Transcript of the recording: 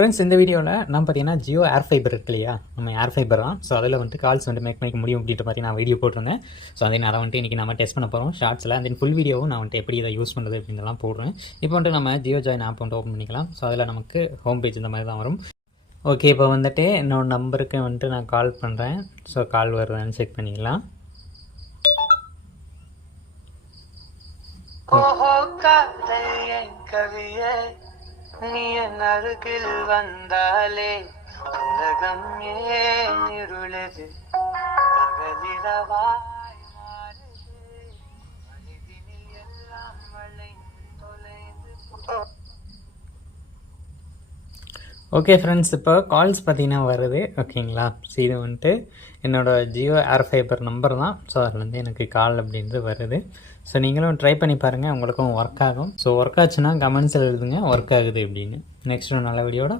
Friends, இந்த வீடியோவில் நான் பார்த்தீங்கன்னா ஜியோ ஏர் ஃபைபர் இருக்கு இல்லையா, நம்ம ஏர் ஃபைபர் தான். ஸோ அதில் வந்துட்டு கால்ஸ் வந்துட்டு மேக் பண்ணிக்க முடியும் அப்படின்ட்டு பார்த்தீங்கன்னா வீடியோ போட்டிருந்தேன். ஸோ அதை வந்துட்டு இன்றைக்கி நம்ம டெஸ்ட் பண்ண போகிறோம் ஷார்ட்ஸில். தென் ஃபுல் வீடியோவும் நான் வந்துட்டு எப்படி இதை யூஸ் பண்ணுறது அப்படின்லாம் போடுறேன். இப்போ வந்துட்டு நம்ம ஜியோ ஜாயின் ஆப் வந்துட்டு ஓப்பன் பண்ணிக்கலாம். ஸோ அதில் நமக்கு ஹோம் பேஜ் இந்த மாதிரி தான் வரும். ஓகே, இப்போ வந்துட்டு என்னோட நம்பருக்கு வந்துட்டு நான் கால் பண்ணுறேன். ஸோ கால் வருதான்னு செக் பண்ணிக்கலாம். நீ என் அருகில் வந்தாலே உலகம் ஏன் இருளது, பகலிரவாய் மாறுது, மனிதனில் எல்லாம் வளைந்து தொலைந்து. ஓகே ஃப்ரெண்ட்ஸ், இப்போ கால்ஸ் பார்த்தீங்கன்னா வருது. ஓகேங்களா, ஸோ இது வந்துட்டு என்னோடய ஜியோ ஏர் ஃபைபர் நம்பர் தான். ஸோ அதுலேருந்து எனக்கு கால் அப்படின்றது வருது. ஸோ நீங்களும் ட்ரை பண்ணி பாருங்கள், உங்களுக்கும் ஒர்க் ஆகும். ஸோ ஒர்க் ஆச்சுன்னா கமெண்ட்ஸில் எழுதுங்க ஒர்க் ஆகுது அப்படின்னு. நெக்ஸ்ட் ஒரு நல்ல வீடியோட